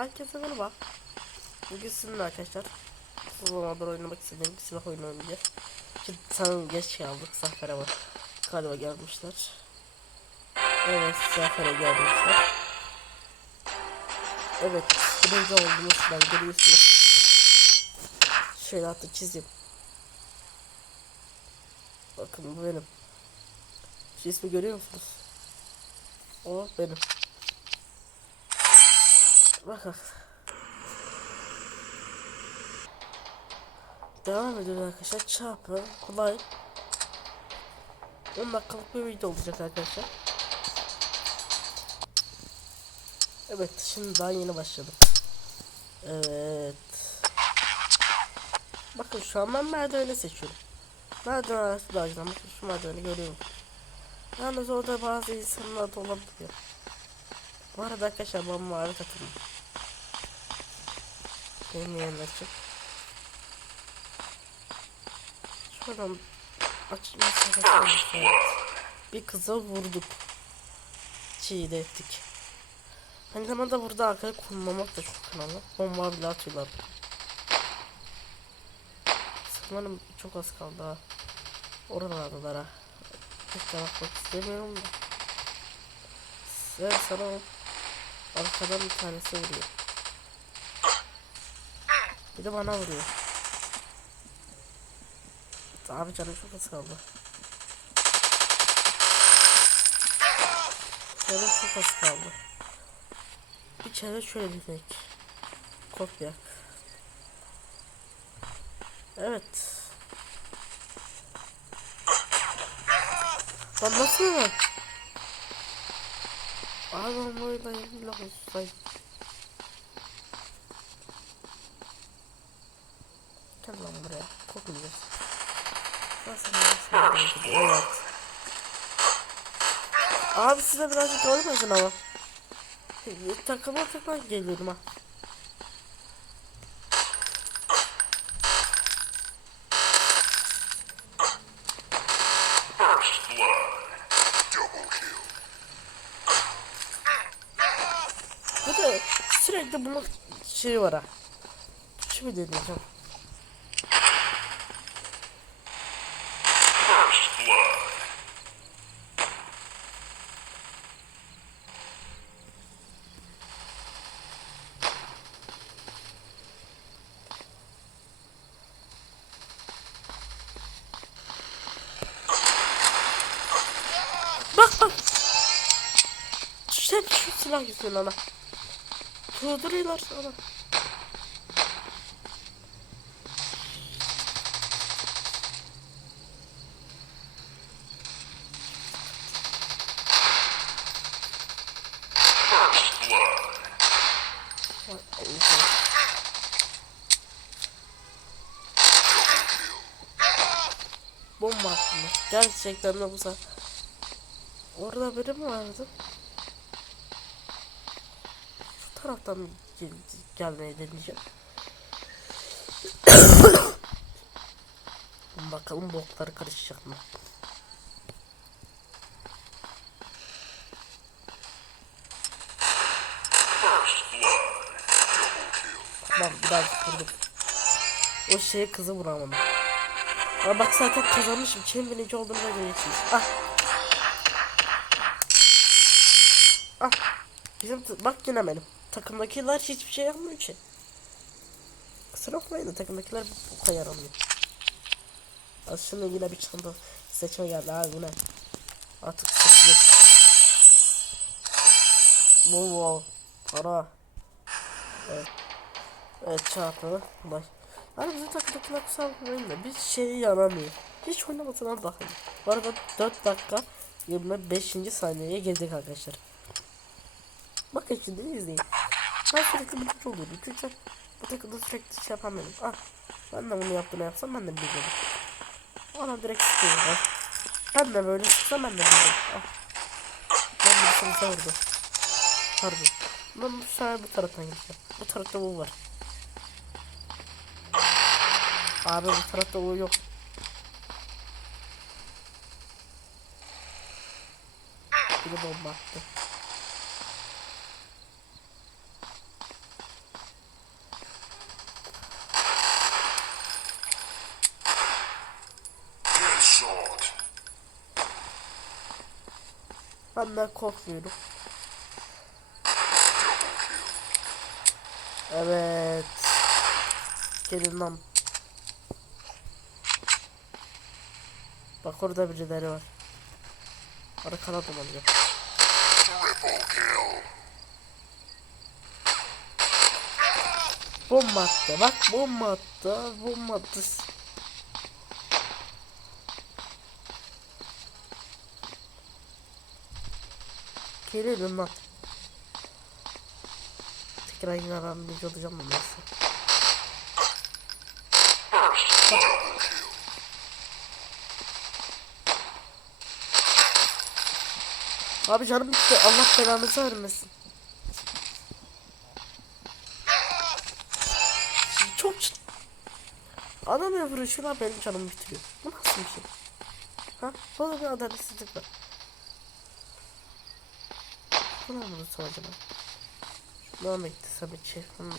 Herkese merhaba. Bugün sizinle arkadaşlar uzun zamandır oynamak istediğim bir silah oyunu oynayacağız. Şimdi sanırım geç kaldık. Zafer'e bak. Galiba gelmişler. Evet Zafer'e gelmişler. Evet birinci olduğumuz ben görüyorsunuz. Şöyle hatta çizeyim. Bakın bu benim. Şu ismi görüyor musunuz? O benim. Bakın. Devam ediyoruz arkadaşlar. Çarpı kolay. 10 dakikalık bir video olacak arkadaşlar. Evet şimdi daha yeni başladım. Evet. Bakın şu an ben merdiveni seçiyorum. Merdiven arası da acıdan bakın şu merdiveni görüyorum. Yalnız orada bazı insanlar da olabiliyor. Bu arada arkadaşlar ben mavi takımım. Deneyelim açık. Şuradan açılması evet. Bir kıza vurduk. Çiğde ettik. Aynı zamanda burada arkaya kullanmak da çok önemli. Bomba bile atıyorlar. Sanırım çok az kaldı ha. Oralardalar ha. Hiç de bakmak istemiyorum da. Sen sana arkadan bir tanesi vuruyor. Bir de bana vuruyor. Abi canım çok az kaldı. Canım çok az kaldı. Bir kere şöyle demek. Kopyak. Evet. Lan nasıl mı? Abi bombayla ilgili olsaydı. Gel lan buraya. Koklayacağız. Nasıl nasıl Evet. Abi size birazcık görmesin ama. Takıma takma geliyorum ha. Bu da sürekli bunun şeyi var ha. Şimdi deneyeceğim. First blood. Bak bak. Sen şu silah yüzünden ana. Durduruyorlar sana. Bomba attım. Gerçekten de bu sefer. Orada biri mi vardı? Şu taraftan gel gelmeye deneyeceğim. Bakalım bokları karışacak mı? Tamam biraz vurdum. O şeye kızı vuramadım. Ama bak zaten kazanmışım. Kim birinci olduğunu da görüyorsunuz. Ah. Ah. Bizim bak yine benim. Takımdakiler hiçbir şey yapmıyor ki. Kusura bakmayın da takımdakiler bu kadar yaramıyor. Aslında yine bir çanta seçme geldi abi bu? Artık seçiyor. Wow wow. Para. Evet. Evet çarpı. Kolay. Yani bizim takımdakiler kusura bakmayın da bir şey yaramıyor. Hiç oynamasından daha iyi. Bu arada 4 dakika 25. saniyeye girdik arkadaşlar. Bakın şimdi izleyin. Ben sürekli birinci oluyorum. Çünkü bu takımda sürekli şey benim. Ah. Ben de bunu yaptığını yapsam ben de bileceğim. Ona direkt sıkıyorum ben. Ben de böyle sıksam ben de bileceğim. Ah. Ben birisini vurdu. Pardon. Ben bu sefer bu taraftan gideceğim. Bu tarafta bu var. Abi bu tarafta bu yok. Bir de bomba attı. Benden korkmuyorum. Evet. Gelin lan. Bak orada birileri var. Arkana dolanıyor. Bomba attı. Bak bomba attı. Bomba attı. Gelirim lan. Tekrar yine ben bir olacağım da neyse. Abi canım bitti. Allah belanızı vermesin. Çok ciddi. Adam ya vuruşuna benim canımı bitiriyor. Bu nasıl bir şey? Ha? Böyle bir adaletsizlik var. Bu ne bunu acaba? Şundan mı gitsem içi? Hmm.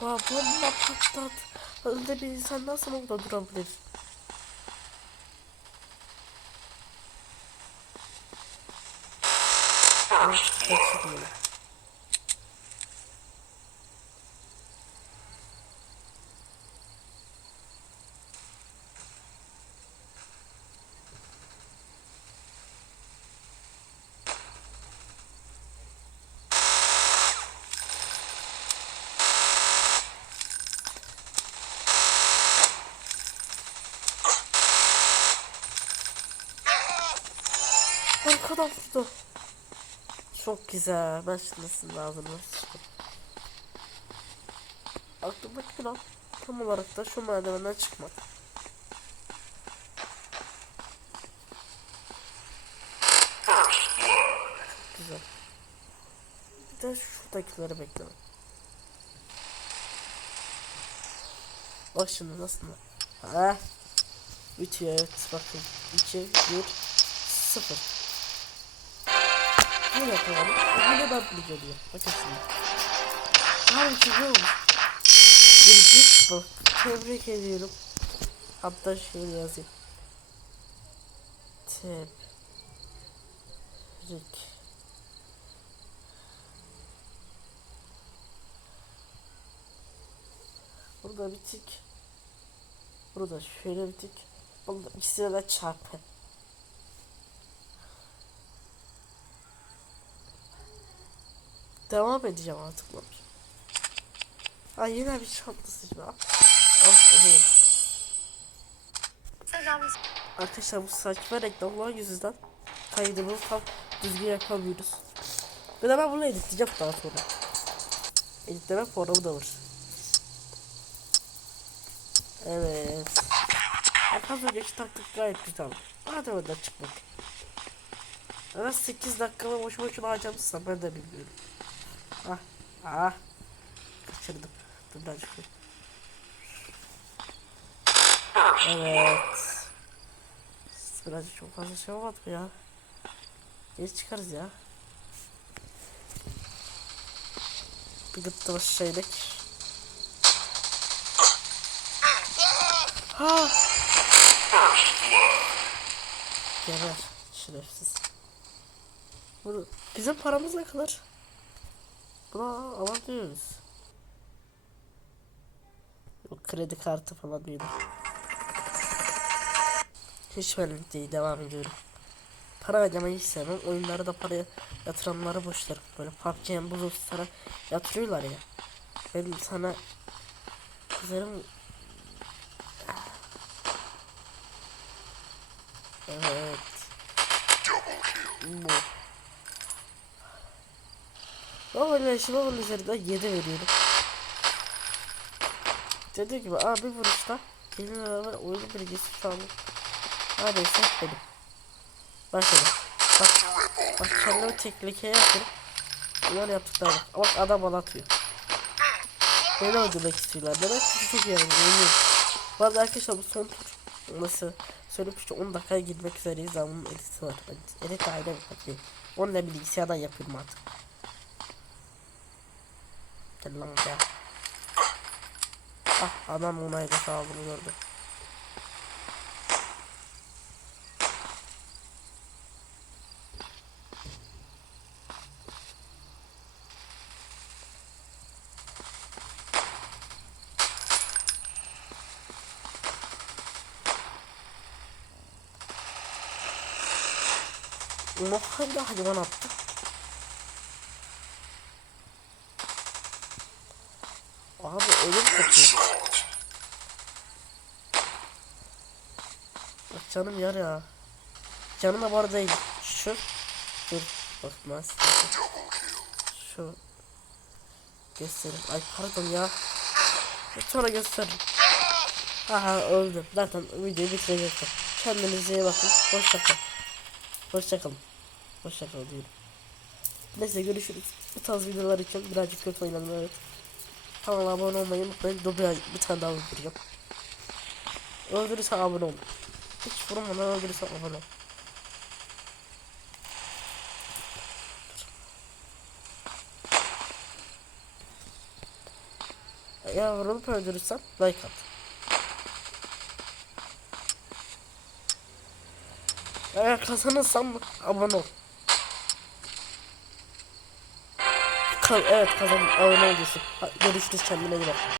Vay bomba patlat. Öyle bir insan nasıl orada durabilir? Evet, Arkadan vurdu. Çok güzel. Ben şimdi sizin ağzına sıçtım. Aklımdaki plan tam olarak da şu merdivenden çıkmak. Blood. Güzel. Bir de şuradakileri beklemek. Bak şimdi nasıl mı? Ha? Bitiyor evet bakın. 2, 1, 0. Yine yapalım. Yine ben bir geliyor. Bakın şimdi. Abi mu? Birinci bu. Tebrik ediyorum. Hatta şöyle yazayım. Tebrik. Burada bir tik. Burada şöyle bir tik. Burada ikisine de çarpı. Devam edeceğim artık lan. Ha yine bir gibi. ha. Oh, evet. Arkadaşlar bu saçma reklamlar yüzünden kaydımızı tam düzgün yapamıyoruz. Bir de ben bunu editleyeceğim daha sonra. Editleme programı da var. Evet. Az önceki taktik gayet güzel. Hadi oradan çıkmak. Ben 8 dakikada boş boşuna harcamışsam ben de bilmiyorum. Ah. Ah. Kaçırdım. Dur çıkayım. Evet. Birazcık çok fazla şey olmadı ya? Geç çıkarız ya. Bir gıttı başı şeylik. Ha! Geber şerefsiz. Bunu, bizim paramız ne kadar? Buna alabiliyoruz. Yok kredi kartı falan değil. Hiç önemli değil devam ediyorum. Para ödemeyi hiç sevmem. Oyunlara da paraya yatıranları boşlarım. Böyle PUBG'ye buzul sana yatırıyorlar ya. Benim sana kızarım Evet. Bu. Şimdi bunun üzerinden 7 veriyorum. Dediğim gibi abi vuruşta benimle beraber oyun bilgisi sağladım. Neredeyse benim. Hele. Bak. Bak kendimi teklikeye yapıyorum. Bunlar yaptıklar bak. Bak adam bana atıyor. Beni öldürmek istiyorlar. Demek ki çok yani. Oynuyorum. Bu arada arkadaşlar bu son tur. Nasıl? Söyleyip işte 10 dakikaya girmek üzereyiz ama bunun editi var. Edit ayrı bir Onu da bilgisayardan yapıyorum artık tırlanca. Ah adam onayda sağ bunu gördü. Ne kadar hayvan attı. Abi ölüm. Insult. Bak canım yar ya. Canım da var değil. Şu. Dur. Bakmaz. Şu. Göstereyim. Ay pardon ya. Sonra gösteririm. Aha öldüm. Zaten videoyu bitirecektim. Kendinize iyi bakın. Hoşçakalın. Hoşçakalın. Hoşçakalın diyorum. Neyse görüşürüz. Bu tarz videolar için birazcık kötü oynadım evet. Kanala abone olmayı unutmayın. Dur bir, tane daha öldüreceğim. Öldürürse abone olun. Hiç vurmadan öldürürse abone olun. Eğer vurup öldürürsen like at. Eğer kazanırsam abone ol. Evet kazandım abone oluyorsun. Ha, Görüşürüz kendine iyi bak.